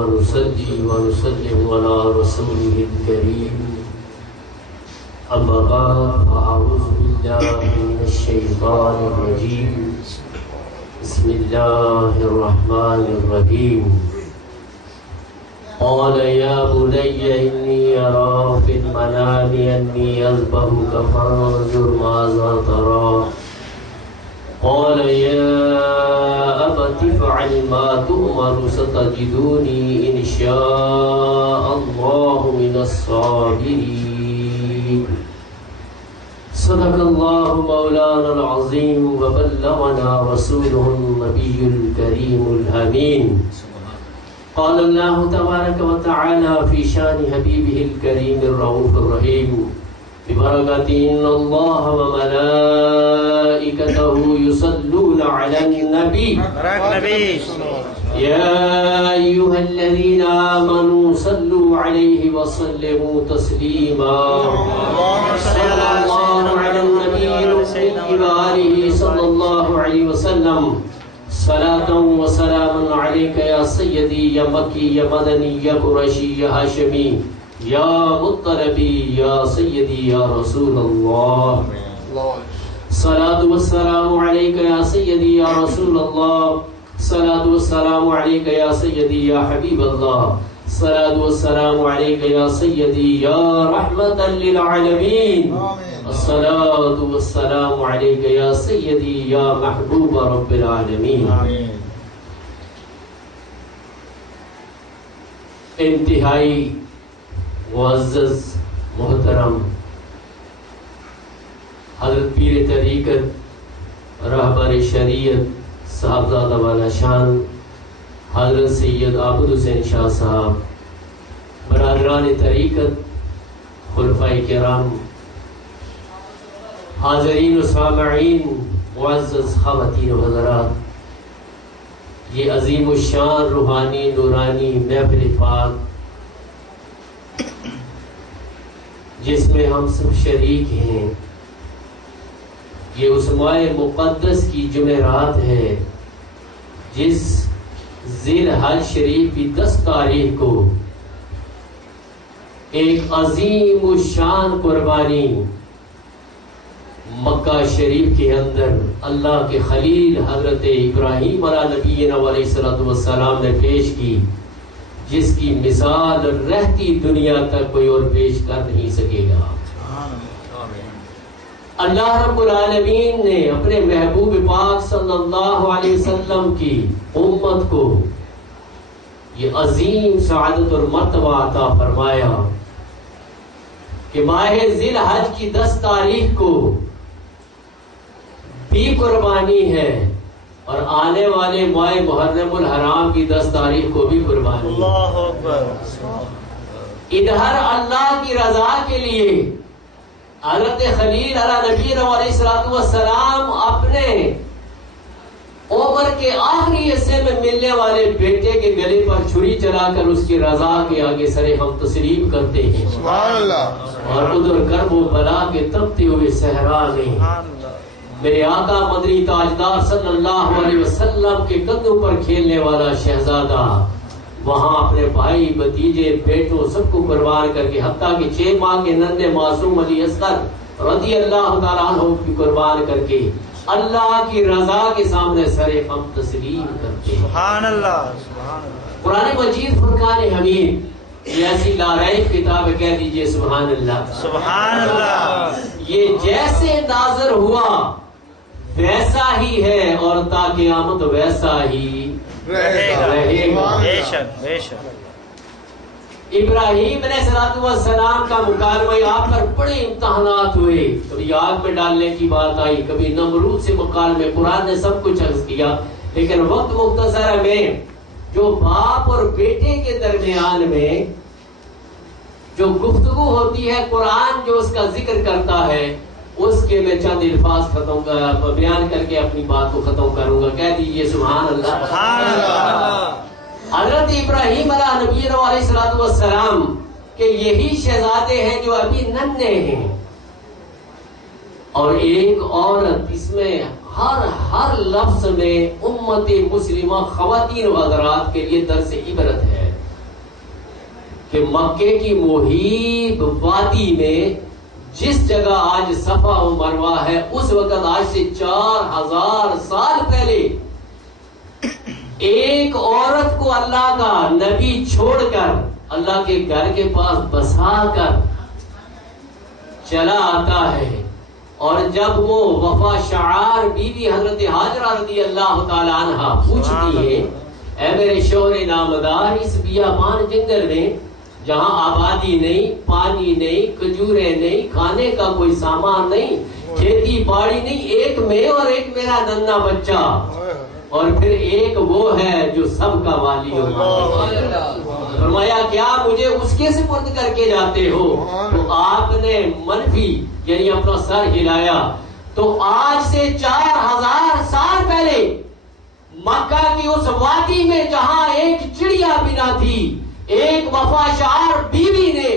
ونصلي ونسلم على رسوله الكريم أما بعد فأعوذ بالله من الشيطان الرجيم بسم الله الرحمن الرحيم قال يا بني إني أرى في المنام أني أذبحك فانظر ماذا ترى قال يا أبت افعل ما تؤمر ستجدني إن شاء الله من الصابرين صدق الله مولانا العظيم وبلغنا رسوله النبي الكريم الأمين قال الله تبارك وتعالى في شان حبيبه الكريم الرؤوف الرحيم ببركة إن الله وملائكته يصلون على النبي يا أيها الذين آمنوا صلوا عليه وسلموا تسليما صلى الله على النبي وآله صلى الله عليه وسلم صلاة وسلام عليك يا سيدي يا مكي يا مدني يا قرشي يا هاشمي يا مطلبي يا سيدي يا رسول الله صلاة والسلام عليك يا سيدي يا رسول الله صلاة والسلام عليك يا سيدي يا حبيب الله صلاة والسلام عليك يا سيدي يا رحمة للعالمين الصلاة والسلام عليك يا سيدي يا محبوب رب العالمين انتہائی معزز محترم حضرت پیر طریقت رہبر شریعت صاحبزادہ والا شان حضرت سید عابد حسین شاہ صاحب، برادران طریقت، خلفائے کرام، حاضرین و سامعین، معزز خواتین و حضرات، یہ عظیم الشان روحانی نورانی محفل پاک جس میں ہم سب شریک ہیں، یہ اس ماہ مقدس کی جمعرات ہے جس ذی الحج شریف کی 10 تاریخ کو ایک عظیم الشان قربانی مکہ شریف کے اندر اللہ کے خلیل حضرت ابراہیم علیہ نبینا علیہ السلام نے پیش کی، جس کی مثال رہتی دنیا تک کوئی اور پیش کر نہیں سکے گا۔ اللہ رب العالمین نے اپنے محبوب پاک صلی اللہ علیہ وسلم کی امت کو یہ عظیم سعادت اور مرتبہ عطا فرمایا کہ ماہ ذی الحج کی 10 تاریخ کو بھی قربانی ہے اور آنے والے ماہ محرم الحرام کی 10 تاریخ کو بھی قربانی ہے۔ اللہ اکبر۔ ادھر اللہ کی رضا کے لیے حضرت خلیل علیہ نبی علیہ السلام اپنے عمر کے آخری حصے میں ملنے والے بیٹے کے گلے پر چھری چلا کر اس کی رضا کے آگے سرے ہم تسلیم کرتے ہیں، سبحان اللہ۔ اور ادھر کرب و بلا کے تپتے ہوئے صحرا میں میرے آقا مدنی تاجدار صلی اللہ علیہ وسلم کے کندھوں پر کھیلنے والا شہزادہ وہاں اپنے بھائی بھتیجے بیٹوں سب کو قربان کر کے، حتیٰ کہ 6 ماہ کے ننھے معصوم علی اصغر رضی اللہ تعالیٰ عنہ کی قربان کر کے اللہ کی رضا کے سامنے سر ہم تسلیم کرتے ہیں۔ سبحان اللہ۔ قرآن مجید فرقان حمید یہ ایسی لارائب کتاب ہے، کہہ دیجئے سبحان اللہ۔ سبحان اللہ۔ یہ جیسے نازل ہوا ویسا ہی ہے اور تا قیامت ویسا ہی رہے گا۔ بے شک بے شک۔ ابراہیم علیہ السلام کا مکالمہ آپ پر بڑے امتحانات ہوئے، کبھی آگ میں ڈالنے کی بات آئی، کبھی نمرود سے مکالمے، قرآن نے سب کچھ عرض کیا، لیکن وقت مختصر میں جو باپ اور بیٹے کے درمیان میں جو گفتگو ہوتی ہے، قرآن جو اس کا ذکر کرتا ہے، اس کے میں چند الفاظ بیان کر کے اپنی بات کو ختم کروں گا۔ کہہ دیجئے سبحان اللہ۔ سبحان اللہ۔ حضرت ابراہیم علیہ نبی علیہ السلام کہ یہی شہزادے ہیں جو ابھی ننھے ہیں، اور ایک عورت، اس میں ہر لفظ میں امت مسلمہ خواتین و حضرات کے لیے درس عبرت ہے۔ کہ مکے کی محیط وادی میں جس جگہ آج صفا و مروہ ہے، اس وقت آج سے 4000 سال پہلے ایک عورت کو اللہ کا نبی چھوڑ کر اللہ کے گھر کے پاس بسا کر چلا آتا ہے، اور جب وہ وفا شعار بی بی حضرت حاجرہ رضی اللہ تعالی عنہ پوچھتی ہے، اے میرے شوہر نامدار، اس بیابان جنگل میں جہاں آبادی نہیں، پانی نہیں، کھجوریں نہیں، کھانے کا کوئی سامان نہیں، کھیتی باڑی نہیں، ایک میں اور ایک میرا ننھا بچہ، اور پھر ایک وہ ہے جو سب کا والی ہو، فرمایا کیا مجھے اس کے سپرد کر کے جاتے ہو؟ تو آپ نے منفی یعنی اپنا سر ہلایا۔ تو آج سے 4000 سال پہلے مکہ کی اس وادی میں جہاں ایک چڑیا بھی نہ تھی، ایک وفاشار بیوی نے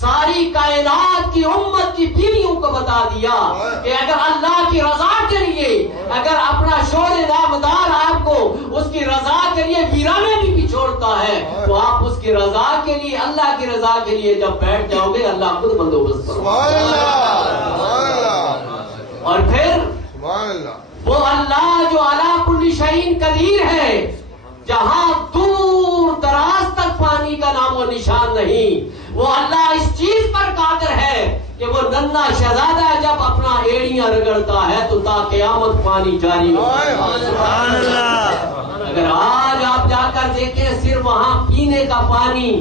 ساری کائنات کی امت کی بیویوں کو بتا دیا کہ اگر اللہ کی رضا کے لیے، اگر اپنا شوہر نامدار آپ کو اس کی رضا کے لیے ویرانے بھی چھوڑتا ہے تو آپ اس کی رضا کے لیے، اللہ کی رضا کے لیے جب بیٹھ جاؤ گے اللہ خود بندوبست فرمائے گا۔ اور پھر وہ اللہ جو علی کل شیء قدیر ہے، جہاں دور دراز تک پانی کا نام و نشان نہیں، وہ اللہ اس چیز پر قادر ہے کہ وہ ننھا شہزادہ جب اپنا ایڑیاں رگڑتا ہے تو تا قیامت پانی جاری ہو۔ اگر آج آپ جا کر دیکھیں صرف وہاں پینے کا پانی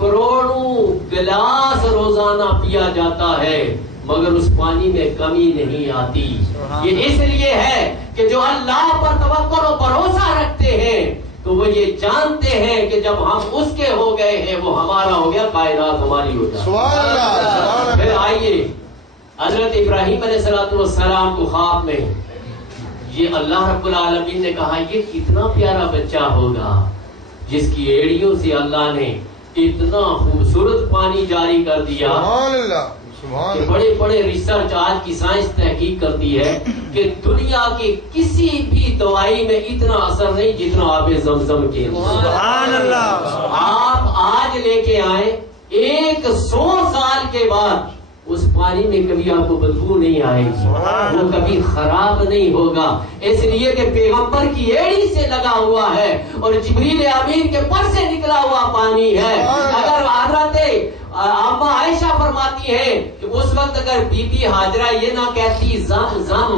کروڑوں گلاس روزانہ پیا جاتا ہے، مگر اس پانی میں کمی نہیں آتی۔ یہ اس لیے ہے کہ جو اللہ پر توکل و بھروسہ رکھتے ہیں تو وہ یہ جانتے ہیں کہ جب ہم اس کے ہو گئے ہیں وہ ہمارا ہو گیا، کائنات ہماری ہو جائے۔ پھر آئیے حضرت ابراہیم علیہ السلام کو خواب میں یہ اللہ رب العالمین نے کہا یہ کتنا پیارا بچہ ہوگا جس کی ایڑیوں سے اللہ نے اتنا خوبصورت پانی جاری کر دیا کہ بڑے بڑے ریسرچ آج کی سائنس تحقیق کرتی ہے کہ دنیا کی کسی بھی دوائی میں اتنا اثر نہیں جتنا آب زمزم کے۔ سبحان اللہ۔ آپ آج لے کے آئے 100 سال کے بعد اس پانی میں کبھی آپ کو بدبو نہیں آئے گی، وہ کبھی خراب نہیں ہوگا، اس لیے کہ پیغمبر کی ایڑی سے لگا ہوا ہے اور جبریل امین کے پر سے نکلا ہوا پانی ہے۔ اگر حضرت اما عائشہ فرماتی ہے کہ اس وقت اگر بی بی حاجرہ یہ نہ کہتی زم زم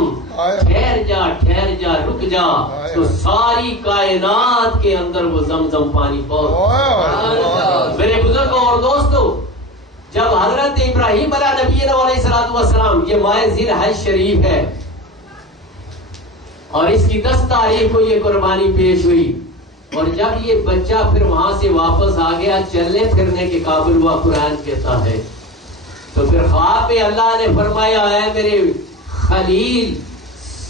ٹھہر جا رک جا تو ساری کائنات کے اندر وہ زمزم پانی پہنچ۔ میرے بزرگوں اور دوستوں، جب حضرت ابراہیم علیہ نبینا علیہ السلام یہ ماہ ذی الحج شریف ہے اور اس کی 10 تاریخ کو یہ قربانی پیش ہوئی، اور جب یہ بچہ پھر وہاں سے واپس آ گیا، چلنے پھرنے کے قابل ہوا، قرآن کہتا ہے، تو پھر خواب میں اللہ نے فرمایا ہے میرے خلیل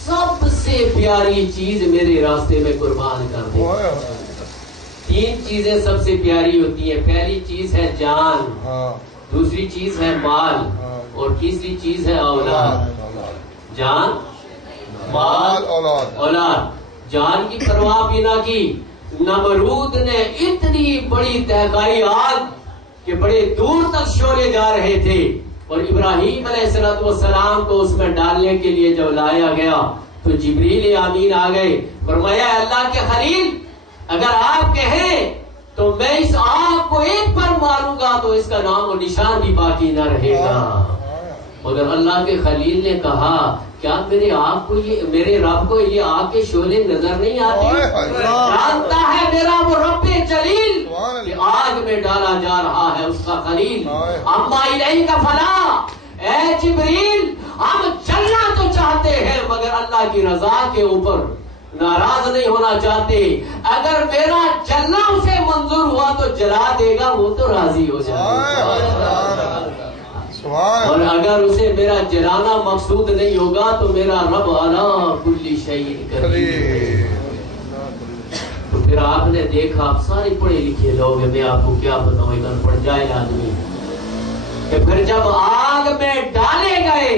سب سے پیاری چیز میرے راستے میں قربان کر دے۔ 3 چیزیں سب سے پیاری ہوتی ہیں، پہلی چیز ہے جان، دوسری چیز ہے مال، اور تیسری چیز ہے اولاد۔ جان، مال، اولاد۔ جان کی پرواہ بھی نہ کی، نمرود نے اتنی بڑی تہکائی آگ کہ بڑے دور تک شعلے جا رہے تھے، اور ابراہیم علیہ السلام کو اس میں ڈالنے کے لیے جب لایا گیا تو جبریل امین آ گئے، فرمایا اللہ کے خلیل اگر آپ کہیں تو میں اس آگ کو ایک پر ماروں گا تو اس کا نام و نشان بھی باقی نہ رہے گا، مگر اللہ کے خلیل نے کہا کیا میرے رب کو یہ آگ کے شعلے نظر نہیں آتے؟ جانتا ہے میرا وہ رب جلیل کہ آگ میں ڈالا جا رہا ہے اس کا خلیل۔ اما الیک فلا، اے جبریل ہم چلنا تو چاہتے ہیں مگر اللہ کی رضا کے اوپر ناراض نہیں ہونا چاہتے، اگر میرا چلنا اسے منظور ہوا تو جلا دے گا، وہ تو راضی ہو جائے گا، اور اگر اسے میرا جلانا مقصود نہیں ہوگا تو میرا رب علی کل شیء قدیر۔ تو پھر آپ نے دیکھا، آپ سارے پڑھے لکھے لوگ ہیں، میں آپ کو کیا بتاؤں، ایک پڑھ جائے آدمی، کہ پھر جب آگ میں ڈالے گئے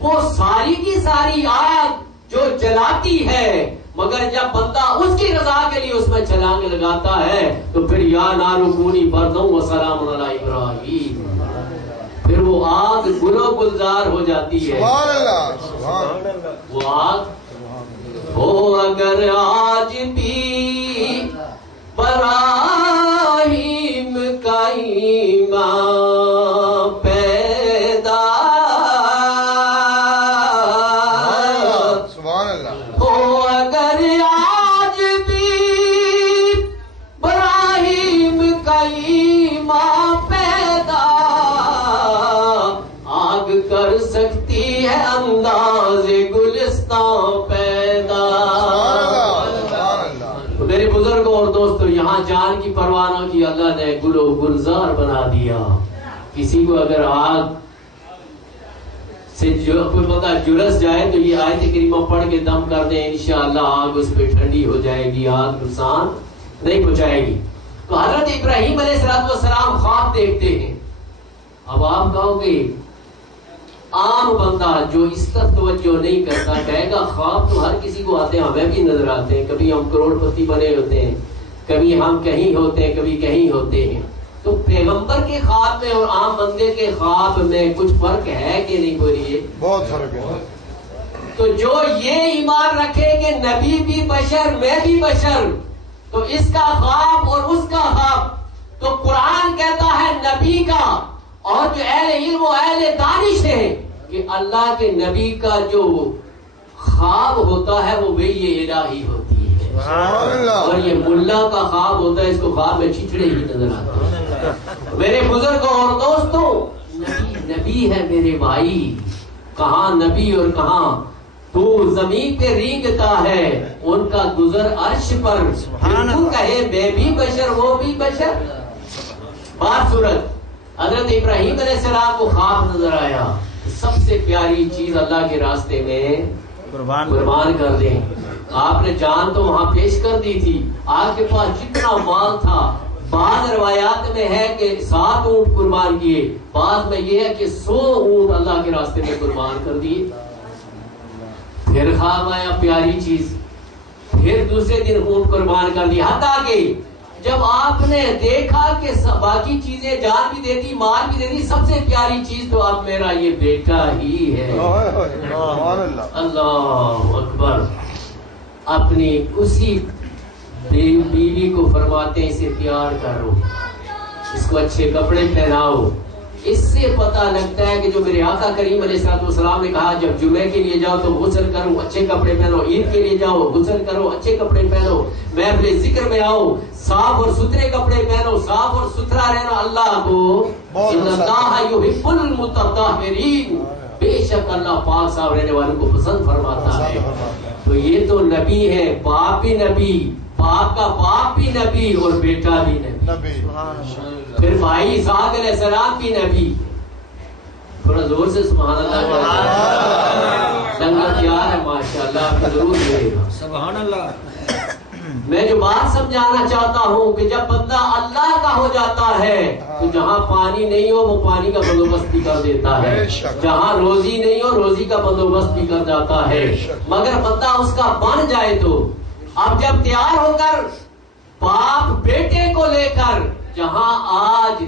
وہ ساری کی ساری آگ جو جلاتی ہے مگر جب بندہ اس کی رضا کے لیے اس میں چھلانگ لگاتا ہے تو پھر یا نار کونی بردوں و سلام علی ابراہیم، پھر وہ آگ گل و گلزار ہو جاتی ہے. سبحان اللہ، سبحان اللہ. وہ آگ ہو اگر آج بھی ابراہیم کا ایمان پیدا، سبحان اللہ. ہو اگر آج بھی ابراہیم کا ایمان پیدا، آگ کر سکتی ہے انداز گلستان پیدا. میرے بزرگوں اور دوستوں، یہاں جان کی پرواہ نہ کی، اللہ نے گل و گلزار بنا دیا. کسی کو اگر آگ سے جو کوئی بندہ جلس جائے تو یہ آیت کریمہ پڑھ کے دم کر دیں، انشاءاللہ آگ اس پہ ٹھنڈی ہو جائے گی، آگ نقصان نہیں پہنچائے گی. تو حضرت ابراہیم علیہ السلام خواب دیکھتے ہیں. اب آپ کہو گے عام بندہ جو اس طرف توجہ نہیں کرتا کہے گا خواب تو ہر کسی کو آتے ہیں، ہمیں بھی نظر آتے ہیں، کبھی ہم کروڑ پتی بنے ہوتے ہیں، کبھی ہم کہیں ہوتے ہیں، کبھی کہیں ہوتے ہیں. تو پیغمبر کے خواب میں اور عام بندے کے خواب میں کچھ فرق ہے کہ نہیں؟ بولیے. بہت فرق ہے. تو جو یہ ایمان رکھے کہ نبی بھی بشر میں بھی بشر، تو اس کا خواب اور اس کا خواب، تو قرآن کہتا ہے نبی کا اور جو اہل علم و اہل دانش ہے کہ اللہ کے نبی کا جو خواب ہوتا ہے وہ وحی الہی ہوتی ہے. سبحان اللہ. اور یہ ملا کا خواب ہوتا ہے، اس کو خواب میں چھچڑے ہی نظر آتے ہیں. میرے بزرگوں اور دوستوں، نبی ہے میرے بھائی. کہاں نبی اور کہاں تو زمین پہ رینگتا ہے، ان کا گزر عرش پر. تو کہے میں بھی بشر وہ بھی بشر. بات صورت حضرت ابراہیم علیہ السلام کو خواب نظر آیا، سب سے پیاری چیز اللہ کے راستے میں قربان کر دیں. آپ نے جان تو وہاں پیش کر دی تھی، آپ کے پاس جتنا مال تھا. بعض روایات میں ہے کہ 7 اونٹ قربان کیے، بعض میں یہ ہے کہ 100 اونٹ اللہ کے راستے میں قربان کر دیے. پھر خواب آیا پیاری چیز، پھر دوسرے دن اونٹ قربان کر دی. حتیٰ کہ جب آپ نے دیکھا کہ باقی چیزیں جان بھی دیتی، مال بھی دیتی، سب سے پیاری چیز تو اب میرا یہ بیٹا ہی ہے. اللہ اکبر. اپنی اسی بیوی کو فرماتے ہیں اسے پیار کرو، اس کو اچھے کپڑے پہناؤ. اس سے پتہ لگتا ہے کہ جو میرے آقا کریم علیہ السلام نے کہا جب جمعے کے لیے جاؤ تو غسل کرو، اچھے کپڑے پہنو، عید کے لیے جاؤ غسل کرو، اچھے کپڑے پہنو، محفل ذکر میں آؤ صاف اور ستھرے کپڑے پہنو، صاف اور ستھرا رہنا. اللہ کو ان اللہ یحب المتطہرین، بے شک اللہ پاک صاف رہنے والوں کو پسند فرماتا ہے. تو یہ تو نبی ہے، باپ بھی نبی، باپ کا باپ بھی نبی اور بیٹا بھی نبی. پھر بھائی اسحاق علیہ السلام بھی نبی. تھوڑا زور سے سبحان اللہ. لنگر تیار ہے ماشاءاللہ، آپ کو ضرور ملے گا. سبحان اللہ. میں جو بات سمجھانا چاہتا ہوں کہ جب بندہ اللہ کا ہو جاتا ہے تو جہاں پانی نہیں ہو وہ پانی کا بندوبست بھی کر دیتا ہے، جہاں روزی نہیں ہو روزی کا بندوبست بھی کر جاتا ہے. مگر بندہ اس کا بن جائے تو اب جب تیار ہو کر باپ بیٹے کو لے کر، جہاں آج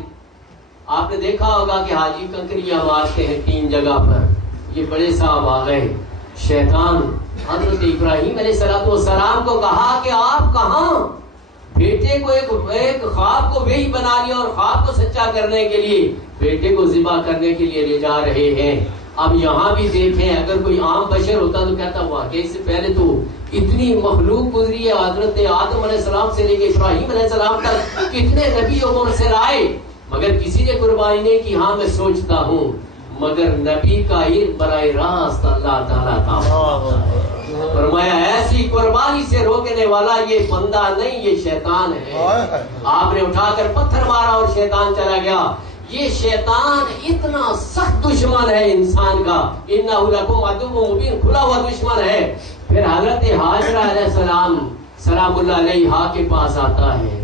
آپ نے دیکھا ہوگا کہ حاجی کنکریاں مارتے ہیں 3 جگہ پر، یہ بڑے صاحب آ گئے. شیطان حضرت ابراہیم علیہ السلام کو کہا کہ آپ کہاں؟ بیٹے کو ایک خواب کو وہی بنا لیا اور خواب کو سچا کرنے کے لیے بیٹے کو ذبح کرنے کے لیے لے جا رہے ہیں. اب یہاں بھی دیکھیں، اگر کوئی عام بشر ہوتا تو کہتا واقعی سے پہلے تو اتنی مخلوق گزری ہے، حضرت آدم علیہ السلام سے لے کے ابراہیم علیہ السلام تک کتنے نبی اور مرسل آئے، مگر کسی نے قربانی نہیں کی. ہاں میں سوچتا ہوں مگر نبی کا علم براہ راست اللہ تعالیٰ کا فرمایا ایسی قربانی سے روکنے والا یہ بندہ نہیں، یہ شیطان ہے. آپ نے اٹھا کر پتھر مارا اور شیطان چلا گیا. یہ شیطان اتنا سخت دشمن ہے انسان کا، انہ لکم عدو مبین، کھلا ہوا دشمن ہے. پھر حضرت حاجرہ علیہ السلام سلام اللہ علیہا کے پاس آتا ہے.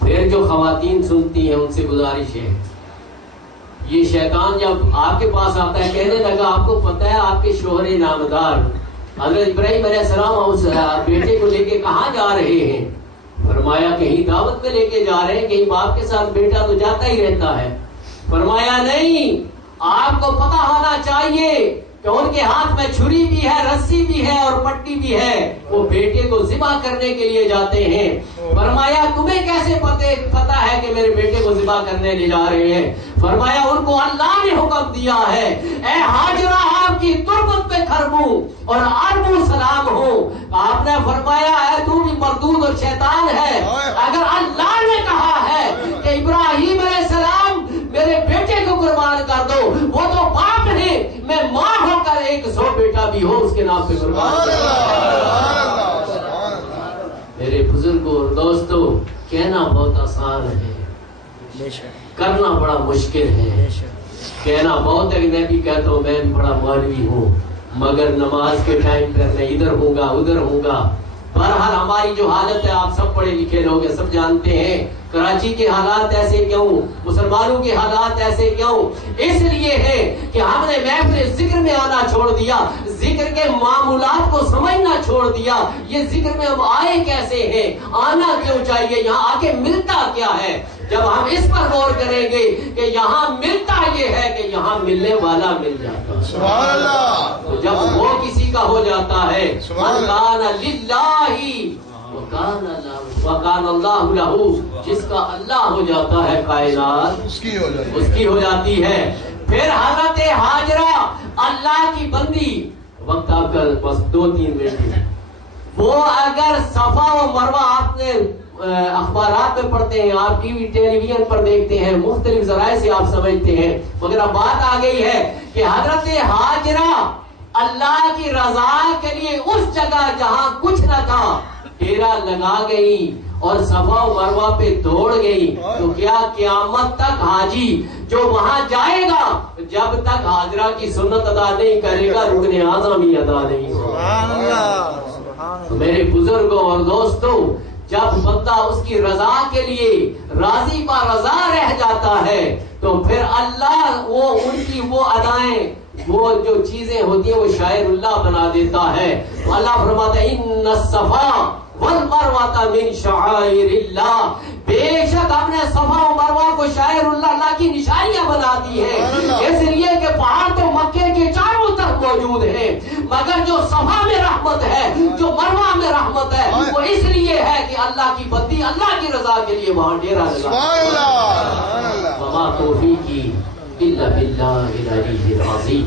پھر جو خواتین سنتی ہیں ان سے گزارش ہے، یہ شیطان جب آپ کے پاس آتا ہے کہنے لگا آپ کو پتہ ہے آپ کے شوہر نامدار حضرت ابراہیم علیہ السلام اس بیٹے کو لے کے کہاں جا رہے ہیں؟ فرمایا کہیں دعوت میں لے کے جا رہے ہیں، کہیں باپ کے ساتھ بیٹا تو جاتا ہی رہتا ہے۔ فرمایا نہیں، آپ کو پتہ ہونا چاہیے کہ ان کے ہاتھ میں چھری بھی ہے، رسی بھی ہے اور پٹی بھی ہے، وہ بیٹے کو ذبح کرنے کے لیے جاتے ہیں۔ فرمایا تمہیں کیسے پتہ ہے کہ میرے بیٹے کو ذبح کرنے لے جا رہے ہیں؟ فرمایا ان کو اللہ نے حکم دیا ہے، اے ہاجرہ آپ کی تربت پہ کھربوں اور آربوں سلام ہو۔ آپ نے فرمایا اے تو بھی مردود اور شیطان ہے، اگر اللہ نے کہا ہے کہ ابراہیم علیہ السلام میرے بیٹے کو قربان کر دو، وہ تو باپ ہے، میں ماں ہو کر 100 بیٹا بھی ہو اس کے نام پہ قربان کر دو۔ میرے بزرگوں اور دوستوں، کہنا بہت آسان ہے، کرنا بڑا مشکل ہے۔ کہنا بہت ہے کہ میں بھی کہتا ہوں میں بھی بڑا مولوی ہوں، مگر نماز کے ٹائم پر میں ادھر ہوں گا ادھر ہوں گا۔ بہرحال ہماری جو حالت ہے، آپ سب پڑھے لکھے لوگ ہیں، سب جانتے ہیں کراچی کے حالات ایسے کیوں، مسلمانوں کے حالات ایسے کیوں؟ اس لیے ہے کہ ہم نے محفل ذکر میں آنا چھوڑ دیا، ذکر کے معمولات کو سمجھنا چھوڑ دیا۔ یہ ذکر میں ہم آئے کیسے ہیں، آنا کیوں چاہیے، یہاں آ کے ملتا کیا ہے؟ جب ہم اس پر غور کریں گے کہ یہاں ملتا یہ ہے کہ یہاں ملنے والا مل جاتا ہے۔ سبحان اللہ۔ تو جب وہ کسی کا ہو جاتا ہے، من کان للہ وکان اللہ لہ، جس کا اللہ ہو جاتا ہے کائنات اس کی ہو جاتی ہے، اس کی ہو جاتی ہے۔ پھر حضرت ہاجرہ اللہ کی بندی، وقت آپ کا بس 2-3 منٹ، وہ اگر صفا و مروہ آپ نے اخبارات میں پڑھتے ہیں، آپ ٹی وی ٹیلی ویژن پر دیکھتے ہیں، مختلف ذرائع سے آپ سمجھتے ہیں، مگر اب بات آ گئی ہے کہ حضرت ہاجرہ اللہ کی رضا کے لیے اس جگہ جہاں کچھ نہ تھا ڈیرا لگا گئی اور صفا و مروہ پہ دوڑ گئی۔ تو کیا قیامت تک حاجی جو وہاں جائے گا، جب تک ہاجرہ کی سنت ادا نہیں کرے گا رکن اعظم ہی ادا نہیں ہوگا۔ تو میرے بزرگوں اور دوستوں، جب بندہ اس کی رضا کے لیے راضی با رضا رہ جاتا ہے تو پھر اللہ وہ ان کی وہ ادائیں، وہ جو چیزیں ہوتی ہیں وہ شاعر اللہ بنا دیتا ہے۔ اللہ فرماتا ہے ان الصفا والمروہ من شعائر اللہ، بے شک ہم نے صفا و مروہ کو شاعر اللہ کی نشانیاں بنا دی ہیں، اس لیے کہ پہاڑ تو مکے کے چاروں طرف موجود ہیں، مگر جو صفا میں رحمت ہے، جو مروہ میں رحمت ہے، وہ اس لیے ہے کہ اللہ کی بندی اللہ کی رضا کے لیے وہاں ڈیرا لگا۔ وما توفیقی الا باللہ العلی العظیم۔